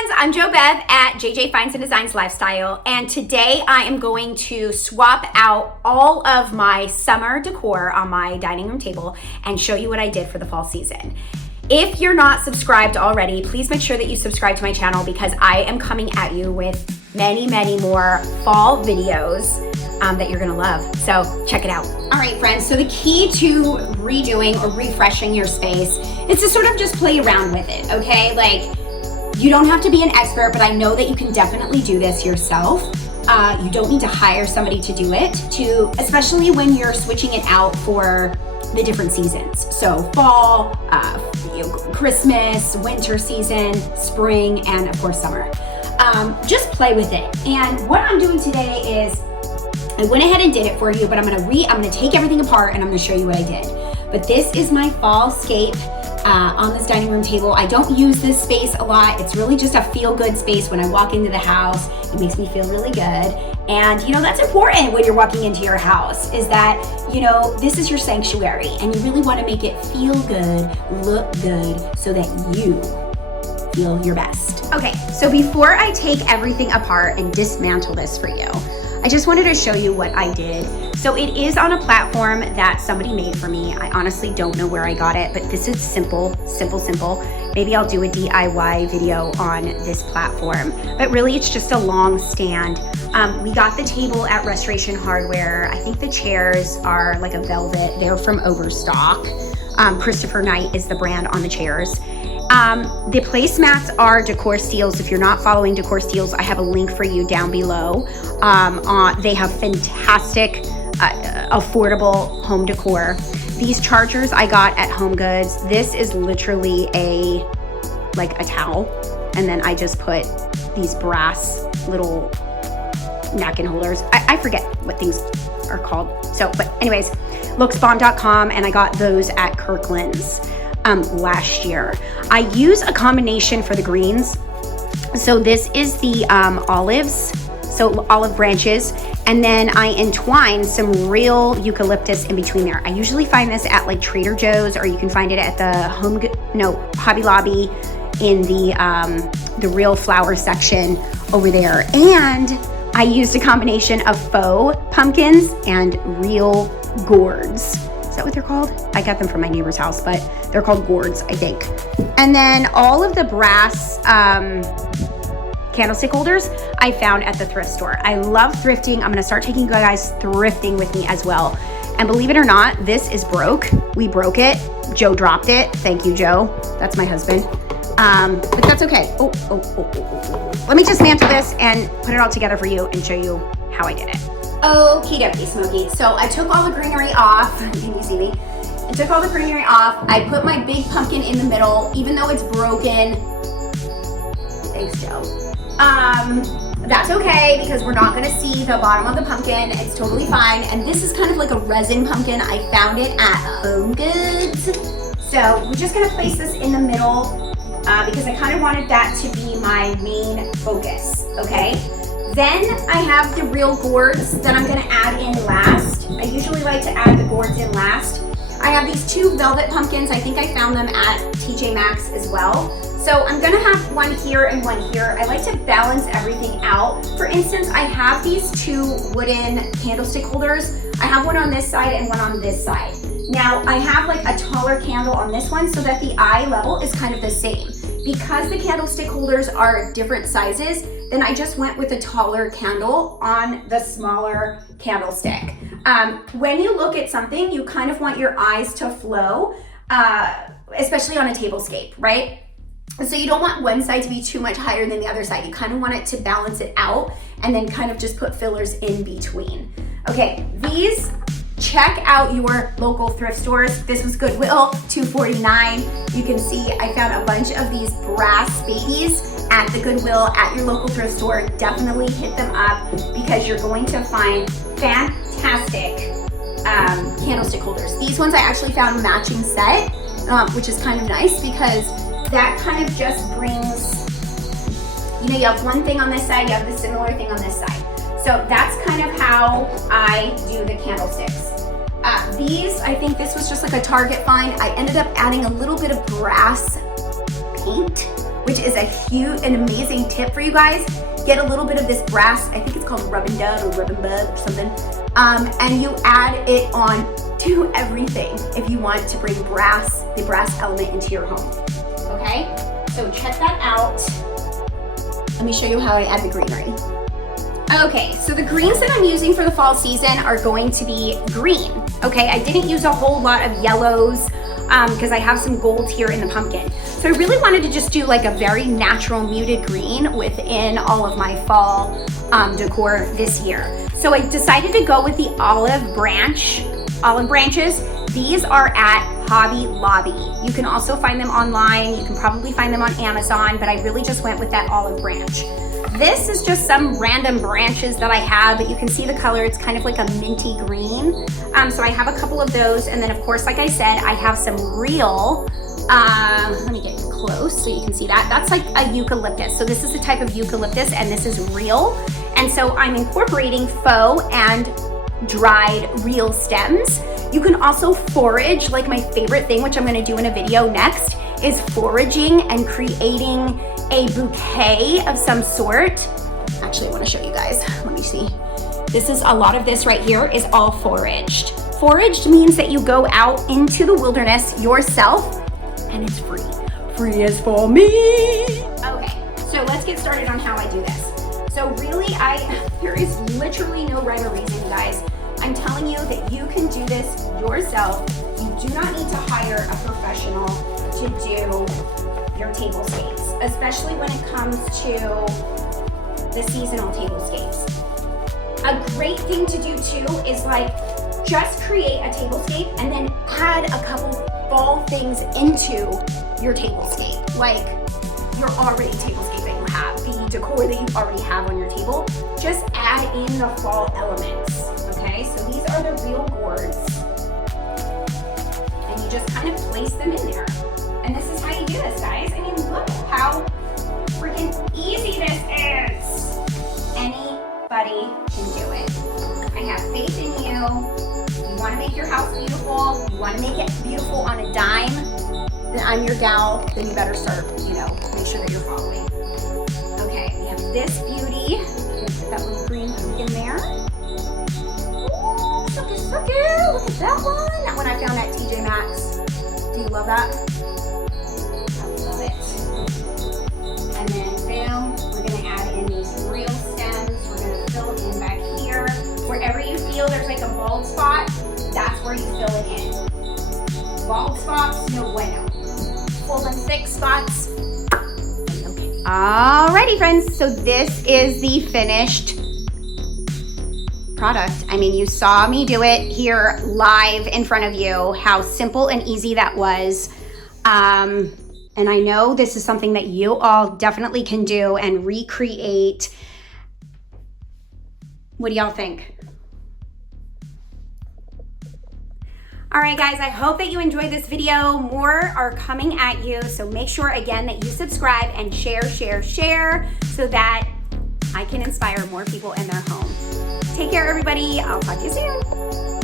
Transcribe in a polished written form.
friends, I'm JoBeth at jjFinds&Designs Lifestyle, and today I am going to swap out all of my summer decor on my dining room table and show you what I did for the fall season. If you're not subscribed already, please make sure that you subscribe to my channel because I am coming at you with many more fall videos that you're gonna love. So check it out. All right, friends, so the key to redoing or refreshing your space is to sort of just play around with it, okay? Like, you don't have to be an expert, but I know that you can definitely do this yourself. You don't need to hire somebody to do it, especially when you're switching it out for the different seasons. So fall, Christmas, winter season, spring, and of course summer. Just play with it. And what I'm doing today is, I went ahead and did it for you, but I'm gonna take everything apart and I'm gonna show you what I did. But this is my fall scape on this dining room table. I don't use this space a lot. It's really just a feel-good space when I walk into the house. It makes me feel really good. And you know, that's important when you're walking into your house, is that, you know, this is your sanctuary and you really wanna make it feel good, look good, so that you feel your best. Okay, so before I take everything apart and dismantle this for you, I just wanted to show you what I did. So it is on a platform that somebody made for me. I honestly don't know where I got it, but this is simple. Maybe I'll do a DIY video on this platform, but really it's just a long stand. We got the table at Restoration Hardware. I think the chairs are like a velvet. They're from Overstock. Christopher Knight is the brand on the chairs. The placemats are Decor Steals. If you're not following Decor Steals, I have a link for you down below. They have fantastic, affordable home decor. These chargers I got at Home Goods. This is literally like a towel. And then I just put these brass little napkin holders. I forget what things are called. So, but anyways, looksbomb.com, and I got those at Kirkland's last year. I use a combination for the greens. So this is the olives, so olive branches, and then I entwine some real eucalyptus in between there. I usually find this at like Trader Joe's, or you can find it at the Hobby Lobby in the real flower section over there. And I used a combination of faux pumpkins and real gourds. Is that what they're called? I got them from my neighbor's house, but they're called gourds, I think. And then all of the brass candlestick holders I found at the thrift store. I love thrifting. I'm gonna start taking you guys thrifting with me as well. And believe it or not, this is broke. We broke it. Joe dropped it. Thank you, Joe. That's my husband. But that's okay. Let me dismantle this and put it all together for you and show you how I did it. Okie dokie, Smokey. So I took all the greenery off. Can you see me? I took all the greenery off. I put my big pumpkin in the middle, even though it's broken. Thanks, Joe. That's okay because we're not gonna see the bottom of the pumpkin. It's totally fine. And this is kind of like a resin pumpkin. I found it at Home Goods. So we're just gonna place this in the middle because I kind of wanted that to be my main focus, okay? Then I have the real gourds that I'm gonna add in last. I usually like to add the gourds in last. I have these two velvet pumpkins. I think I found them at TJ Maxx as well. So I'm gonna have one here and one here. I like to balance everything out. For instance, I have these two wooden candlestick holders. I have one on this side and one on this side. Now I have like a taller candle on this one so that the eye level is kind of the same. Because the candlestick holders are different sizes, then I just went with a taller candle on the smaller candlestick. When you look at something, you kind of want your eyes to flow, especially on a tablescape, right? So you don't want one side to be too much higher than the other side. You kind of want it to balance it out and then kind of just put fillers in between. Okay, these, check out your local thrift stores. This was Goodwill, $2.49. You can see I found a bunch of these brass babies at the Goodwill at your local thrift store. Definitely hit them up because you're going to find fantastic candlestick holders. These ones I actually found matching set, which is kind of nice because that kind of just brings, you know, you have one thing on this side, you have the similar thing on this side. So that's kind of how I do the candlesticks. These, I think this was just like a Target find. I ended up adding a little bit of brass paint which is an amazing tip for you guys. Get a little bit of this brass, I think it's called rubbin' dub or rubbin' bub or something, and you add it on to everything if you want to bring the brass element into your home. Okay, so check that out. Let me show you how I add the greenery. Okay, so the greens that I'm using for the fall season are going to be green. Okay, I didn't use a whole lot of yellows because I have some gold here in the pumpkin. So I really wanted to just do like a very natural muted green within all of my fall decor this year. So I decided to go with the olive branches. These are at Hobby Lobby. You can also find them online. You can probably find them on Amazon, but I really just went with that olive branch. This is just some random branches that I have, but you can see the color. It's kind of like a minty green. So I have a couple of those. And then of course, like I said, I have some real, let me get close so you can see that. That's like a eucalyptus. So this is the type of eucalyptus and this is real. And so I'm incorporating faux and dried real stems. You can also forage, like my favorite thing, which I'm gonna do in a video next, is foraging and creating a bouquet of some sort. Actually, I wanna show you guys, let me see. A lot of this right here is all foraged. Foraged means that you go out into the wilderness yourself and it's free. Free as for me. Okay, so let's get started on how I do this. So really, there is literally no rhyme or reason, guys. I'm telling you that you can do this yourself. You do not need to hire a professional to do your tablescapes, especially when it comes to the seasonal tablescapes. A great thing to do too is like just create a tablescape and then add a couple fall things into your tablescape. Like your already tablescape that you have, the decor that you already have on your table, just add in the fall elements. Okay, so these are the real gourds. And you just kind of place them in there. And this is how you do this, guys. I mean, look how freaking easy this is. Anybody can do it. I have faith in you. You want to make your house beautiful. You want to make it beautiful on a dime. Then I'm your gal. Then you better start, make sure that you're following. Okay, we have this beauty. Put that little green pumpkin there. Ooh, sucky. Look at that one. That one I found at TJ Maxx. Do you love that? I love it. And then boom, we're gonna add in these real stems. We're gonna fill it in back here. Wherever you feel there's like a bald spot, that's where you fill it in. Bald spots, no bueno. Full and thick spots, okay. Alrighty, friends. So this is the finished product. I mean, you saw me do it here live in front of you, how simple and easy that was. And I know this is something that you all definitely can do and recreate. What do y'all think? All right, guys, I hope that you enjoyed this video. More are coming at you. So make sure again that you subscribe and share so that I can inspire more people in their home. Take care, everybody. I'll talk to you soon.